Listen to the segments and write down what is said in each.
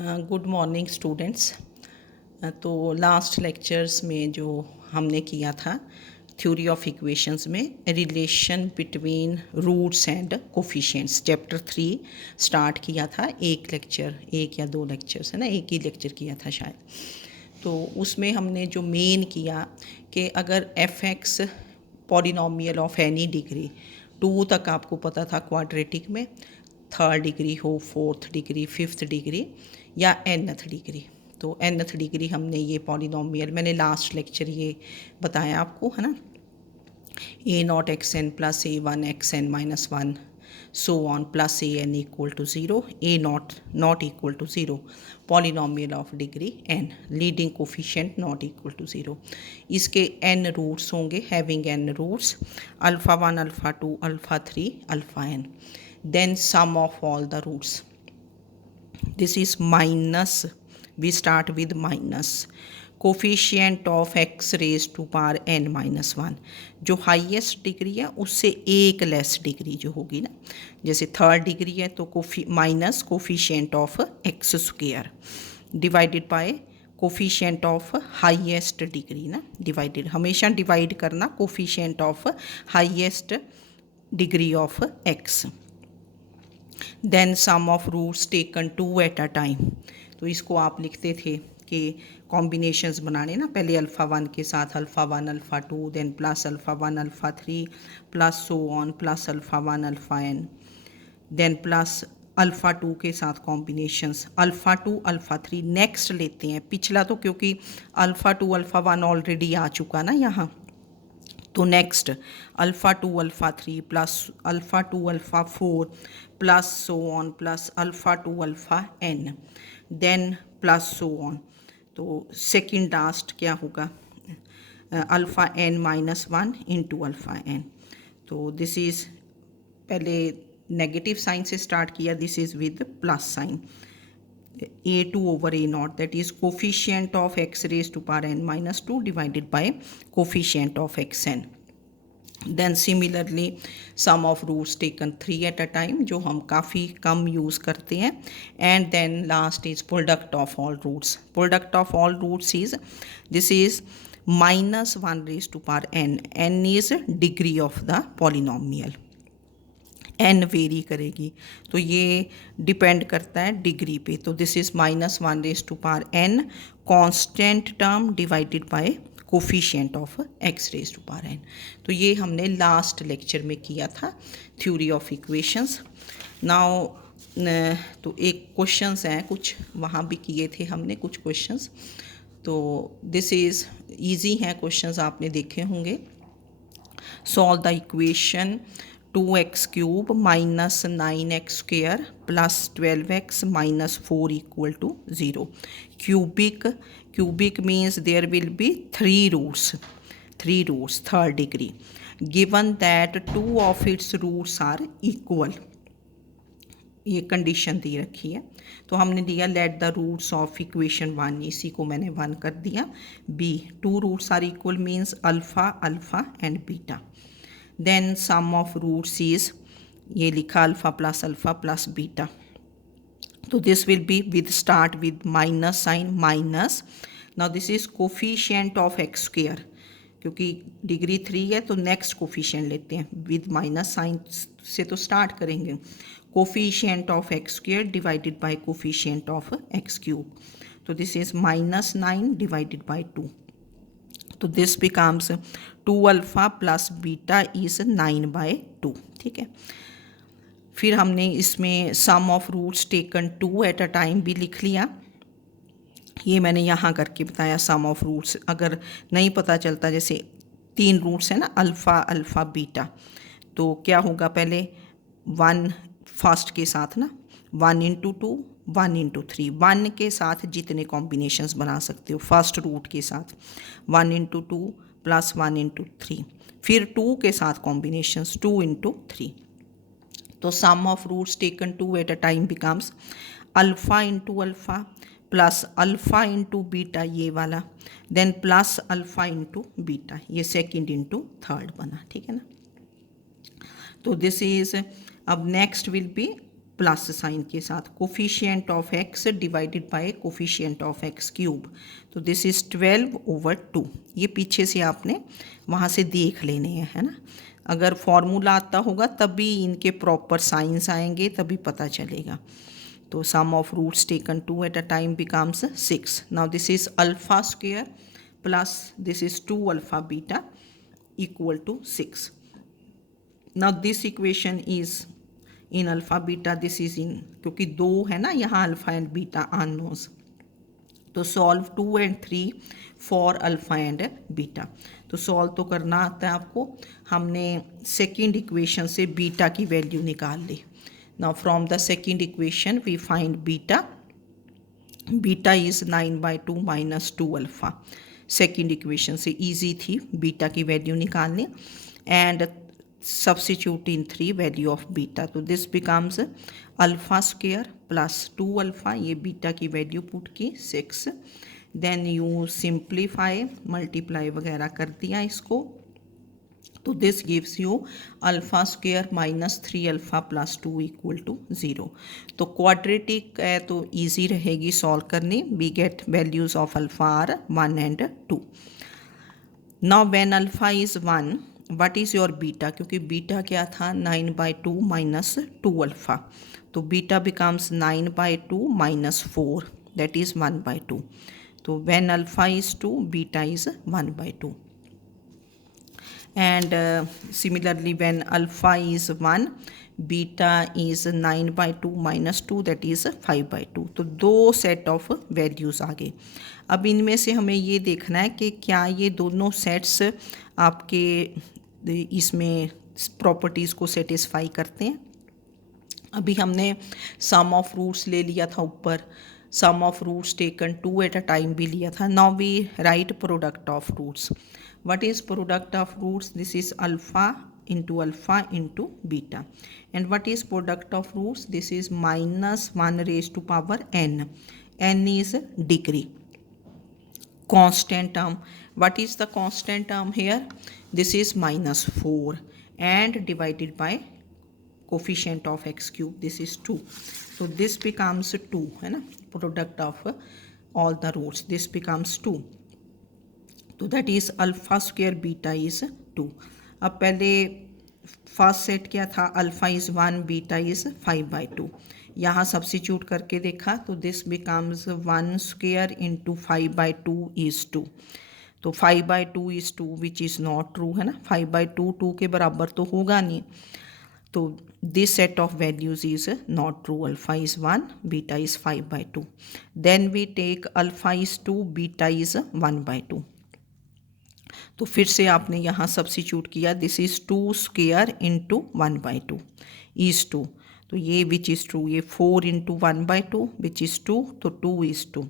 Good morning students. तो last lectures में जो हमने किया था थ्योरी ऑफ इक्वेशंस में relation between roots and coefficients chapter 3 start किया था। एक या दो लेक्चर्स है ना, एक ही लेक्चर किया था शायद। तो उसमें हमने जो मेन किया कि अगर F x polynomial of any degree 2 तक आपको पता था क्वाड्रेटिक में, 3rd डिग्री हो, 4th डिग्री, 5th डिग्री या nth डिग्री, तो nth डिग्री हमने ये पॉलिनॉमियल मैंने लास्ट लेक्चर ये बताया आपको है ना, a0 xn plus a1 xn minus 1 so on plus an equal to 0, a0 not equal to 0, polynomial of degree n, leading coefficient not equal to 0। इसके n रूट्स होंगे, having n roots, alpha 1 alpha 2 alpha 3 alpha n, then sum of all the roots, this is minus, we start with minus coefficient of x raise to power n minus 1, जो highest degree है उससे एक less degree जो होगी ना, जैसे 3rd degree है तो minus coefficient of x square divided by coefficient of highest degree ना, डिवाइडेड हमेशा डिवाइड करना coefficient of highest degree of x, then sum of roots taken 2 at a time. तो इसको आप लिखते थे कि कॉम्बिनेशंस बनाने ना, पहले अल्फ़ा 1 के साथ alpha 1 alpha 2, then plus alpha 1 alpha 3 plus so on plus alpha 1 alpha n, then plus alpha 2 के साथ कॉम्बिनेशंस अल्फ़ा 2 अल्फ़ा 3। नेक्स्ट लेते हैं पिछला, तो क्योंकि अल्फ़ा 2 अल्फ़ा 1 ऑलरेडी आ चुका ना यहाँ, तो next alpha 2 alpha 3 plus alpha 2 alpha 4 plus so on plus alpha 2 alpha n, then plus so on. तो सेकंड लास्ट क्या होगा, alpha n minus 1 into alpha n। तो दिस इज़ पहले नेगेटिव साइन से स्टार्ट किया, this is with plus sign, a2 over a0, that is coefficient of x raised to power n minus 2 divided by coefficient of xn। then similarly sum of roots taken 3 at a time, जो हम काफ़ी कम use करते हैं, and then last is product of all roots। product of all roots is, this is minus 1 raised to power n, n is degree of the polynomial, n vary करेगी तो ये depend करता है डिग्री पे, तो this is minus 1 raise to power n constant term divided by coefficient of x raise to power n। तो ये हमने लास्ट लेक्चर में किया था थ्योरी ऑफ इक्वेशंस। नाउ तो एक क्वेश्चंस हैं कुछ, वहाँ भी किए थे हमने कुछ क्वेश्चंस, तो दिस इज़ इजी हैं क्वेश्चंस, आपने देखे होंगे। Solve the equation 2x cube minus 9x square plus 12x minus 4 equal to 0। Cubic means there will be 3 roots 3rd degree, given that 2 of its roots are equal, ये condition दी रखी है। तो हमने दिया let the roots of equation 1, इसी को मैंने 1 कर दिया। Be 2 roots are equal means alpha alpha and beta, then sum of roots is, ये लिखा अल्फ़ा प्लस बीटा, तो this will be with start with minus sign minus. Now this is coefficient of x square, क्योंकि degree 3 है तो next coefficient लेते हैं, with minus sign से तो स्टार्ट करेंगे। Coefficient of x square divided by coefficient of x cube, तो this is minus 9 divided by 2, तो this becomes 2 alpha plus beta is 9/2। ठीक है, फिर हमने इसमें sum of roots taken 2 at a time भी लिख लिया, ये मैंने यहाँ करके बताया। सम ऑफ रूट्स अगर नहीं पता चलता, जैसे 3 रूट्स है ना अल्फ़ा अल्फ़ा बीटा, तो क्या होगा, पहले 1 फर्स्ट के साथ ना 1 इंटू 2 1 इंटू 3, 1 के साथ जितने कॉम्बिनेशंस बना सकते हो फर्स्ट रूट के साथ, 1 इंटू 2 प्लस 1 इंटू 3, फिर 2 के साथ कॉम्बिनेशंस 2 इंटू 3। तो सम of roots taken 2 at a time becomes alpha into alpha plus alpha into beta, ये वाला, then plus alpha into beta, ये सेकेंड इंटू थर्ड बना। ठीक है ना, तो दिस इज़, अब next will be plus sign के साथ, coefficient of x divided by coefficient of x cube, तो दिस इज़ 12/2। ये पीछे से आपने वहाँ से देख लेने हैं, है ना। अगर फॉर्मूला आता होगा तभी इनके प्रॉपर साइंस आएंगे, तभी पता चलेगा। तो सम of roots taken 2 at a time becomes 6। Now this is alpha square plus this is 2 alpha beta equal to 6। Now this equation is in alpha beta, this is in, क्योंकि दो है ना यहाँ अल्फा एंड बीटा अननोन्स, तो solve 2 and 3 for alpha and beta. तो solve तो करना आता है आपको। हमने सेकेंड इक्वेशन से बीटा की वैल्यू निकाल ली। Now from the second equation we find beta, beta is 9/2 minus 2 alpha. Second equation से इजी थी बीटा की वैल्यू निकालनी, and substitute in 3 value of beta, तो this becomes alpha square plus 2 alpha, ये beta की value put की 6, then you simplify multiply वगैरह कर दिया इसको, तो this gives you alpha square minus 3 alpha plus 2 equal to 0। तो क्वाड्रेटिक है तो ईजी रहेगी सॉल्व करनी। We get values of alpha are 1 and 2। Now when alpha is 1, what is your beta, क्योंकि बीटा क्या था 9/2 माइनस 2 अल्फा, तो beta becomes 9/2 minus 4, that is 1/2। तो when alpha is 2 beta is 1/2, and similarly when alpha is 1 beta is 9/2 minus 2, that is 5/2। तो दो set of values आ गए। अब इनमें से हमें ये देखना है कि क्या ये दोनों सेट्स आपके इसमें प्रॉपर्टीज़ को सेटिस्फाई करते हैं। अभी हमने सम ऑफ रूट्स ले लिया था ऊपर, sum of roots taken 2 at a time भी लिया था। Now we write product of roots. What is product of roots? This is alpha into beta, and what is product of roots? This is -1 raised to power n, n is degree, constant term. What is the constant term here? This is -4 and divided by coefficient of x cube, this is 2, so this becomes 2, है ना, product of all the roots, this becomes 2, तो that is alpha square beta is 2। अब पहले first set क्या था, alpha is 1 beta is 5/2, यहाँ substitute करके देखा तो this becomes 1 square into 5/2 is 2, तो 5/2 is 2 which is not true, है ना, 5/2 2 के बराबर तो होगा नहीं, तो this set of values is not true. Alpha is 1 beta is 5/2, then we take alpha is 2 beta is 1/2, तो फिर से आपने यहाँ सब्सिट्यूट किया, this is 2 square into 1/2 is 2, तो ये विच इज़ ट्रू, ये 4 इंटू 1/2 विच इज़ 2, तो 2 इज़ 2,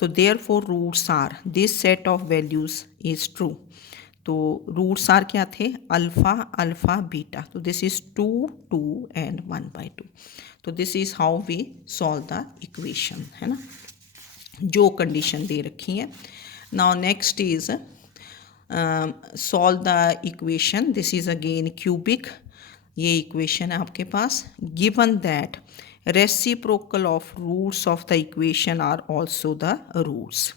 तो therefore roots are, this set of values is true. तो रूट्स आर क्या थे, अल्फ़ा अल्फ़ा बीटा, तो दिस इज़ 2 2 एंड 1/2, तो this is how we solve the equation, है ना, जो कंडीशन दे रखी है। Now next is solve the equation, this is again cubic, ये इक्वेशन है आपके पास, given that reciprocal of roots of the equation are also the roots,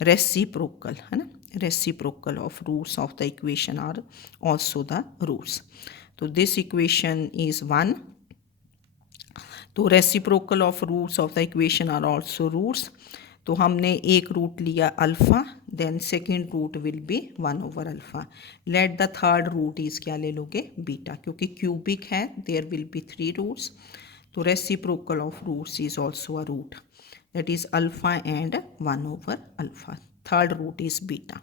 reciprocal, है ना, reciprocal of roots of the equation are also the roots, तो this equation is 1, तो reciprocal of roots of the equation are also roots, तो हमने एक root लिया alpha, then second root will be 1/अल्फ़ा, let the third root is क्या ले लोगे, बीटा, क्योंकि क्यूबिक है देयर विल बी 3 रूट्स, तो reciprocal of roots is also a root, that is alpha and 1/अल्फ़ा, third root is beta.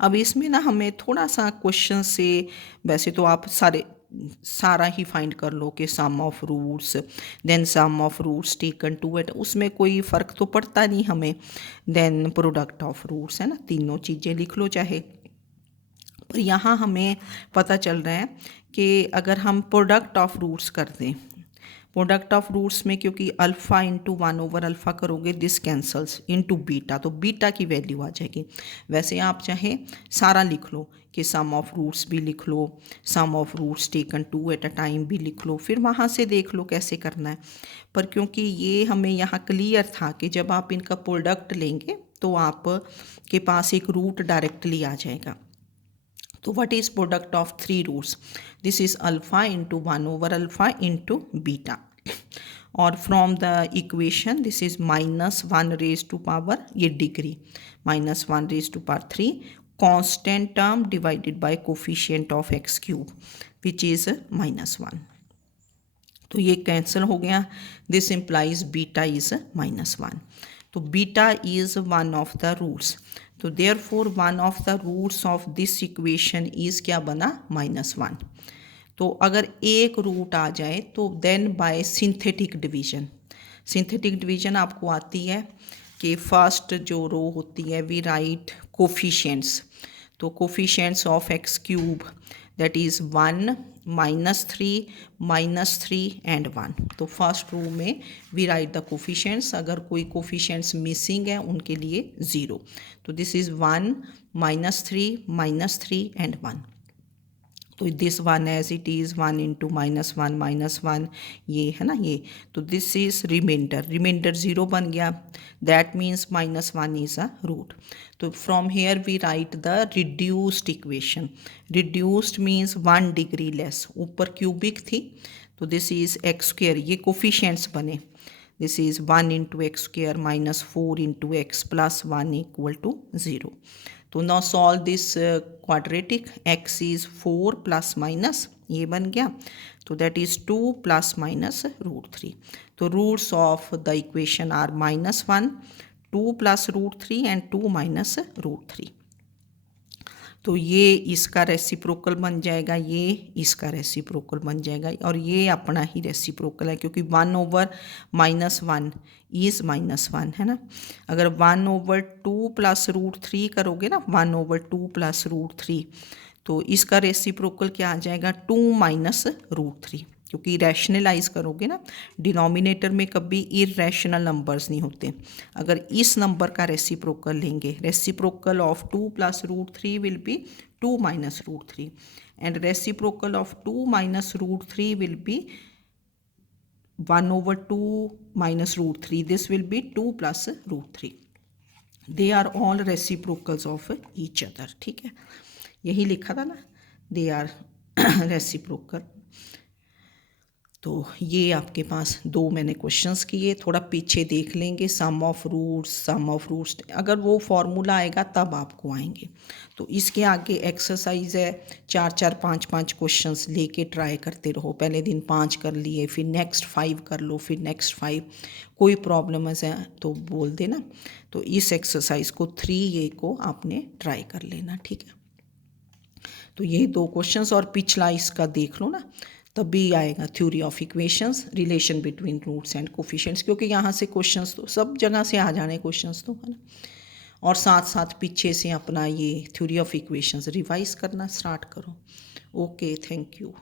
अब इसमें ना हमें थोड़ा सा क्वेश्चन से, वैसे तो आप सारा ही फाइंड कर लो कि sum of roots, then sum of roots taken 2 at, उसमें कोई फ़र्क तो पड़ता नहीं हमें, देन प्रोडक्ट ऑफ रूट्स, है ना, तीनों चीज़ें लिख लो चाहे, पर यहाँ हमें पता चल रहा है कि अगर हम प्रोडक्ट ऑफ रूट्स कर दें, प्रोडक्ट ऑफ रूट्स में क्योंकि अल्फ़ा इंटू 1/अल्फ़ा करोगे दिस कैंसल्स इनटू बीटा, तो बीटा की वैल्यू आ जाएगी। वैसे आप चाहे सारा लिख लो कि सम ऑफ रूट्स भी लिख लो, sum of roots taken 2 at a time भी लिख लो, फिर वहाँ से देख लो कैसे करना है। पर क्योंकि ये हमें यहाँ क्लियर था कि जब आप इनका प्रोडक्ट लेंगे तो आप के पास एक रूट डायरेक्टली आ जाएगा। तो what is product of 3 roots? This is alpha into 1/अल्फा इंटू बीटा, और from the equation this is -1 raise to power ये degree -1 raise to power 3 constant term divided by coefficient of x cube which is -1। तो ये cancel हो गया। This implies beta is -1। तो beta is one of the roots. तो therefore one of the roots of this equation is क्या बना? -1। तो अगर एक रूट आ जाए तो then by synthetic division, synthetic division आपको आती है कि फर्स्ट जो रो होती है वी राइट कोफिशिएंट्स, तो coefficients of x cube that is 1 -3 -3 and 1। तो फर्स्ट रो में वी राइट द कोफिशिएंट्स, अगर कोई कोफिशिएंट्स मिसिंग है उनके लिए 0। तो दिस इज़ 1 -3 -3 एंड 1। तो this one as it is 1 into -1 ये है ना ये। तो दिस इज़ रिमाइंडर, रिमाइंडर 0 बन गया, that means -1 is a root. तो from here we write the reduced equation. Reduced means 1 degree less, ऊपर क्यूबिक थी तो दिस इज़ x², ये कोफिशिएंट्स बने। This is 1 into x² -4 into x plus 1 equal to 0। तो now solve this quadratic, x is 4 plus minus ये बन गया, तो दैट इज़ 2 प्लस माइनस √3। तो roots of the equation are -1, 2 plus √3 and 2 minus √3। तो ये इसका रेसिप्रोकल बन जाएगा, ये इसका रेसिप्रोकल बन जाएगा, और ये अपना ही रेसिप्रोकल है क्योंकि 1/-1 इज़ -1 है ना। अगर 1/2 प्लस √3 करोगे ना, 1/2 प्लस √3, तो इसका रेसिप्रोकल क्या आ जाएगा? 2 माइनस √3, क्योंकि रैशनलाइज करोगे ना, डिनोमिनेटर में कभी इरेशनल नंबर्स नहीं होते। अगर इस नंबर का रेसिप्रोकल लेंगे, reciprocal of 2 plus √3 will be 2 minus √3 and reciprocal of 2 minus √3 will be 1/2 minus √3, this will be 2 plus √3। They are all reciprocals of each other, ठीक है, यही लिखा था ना, दे आर रेसिप्रोकल। तो ये आपके पास 2 मैंने क्वेश्चंस किए, थोड़ा पीछे देख लेंगे, सम ऑफ रूट्स, अगर वो फॉर्मूला आएगा तब आपको आएंगे। तो इसके आगे एक्सरसाइज है, 4-4 5-5 क्वेश्चंस लेके ट्राई करते रहो। पहले दिन 5 कर लिए, फिर नेक्स्ट 5 कर लो, फिर नेक्स्ट 5। कोई प्रॉब्लम है तो बोल देना। तो इस एक्सरसाइज को 3A को आपने ट्राई कर लेना, ठीक है। तो ये 2 क्वेश्चंस और पिछला इसका देख लो ना, तभी आएगा theory of equations, relation between roots and coefficients, क्योंकि यहाँ से क्वेश्चंस तो सब जगह से आ जाने क्वेश्चंस तो, है ना। और साथ साथ पीछे से अपना ये थ्योरी ऑफ इक्वेशंस रिवाइज करना स्टार्ट करो। Okay, thank you.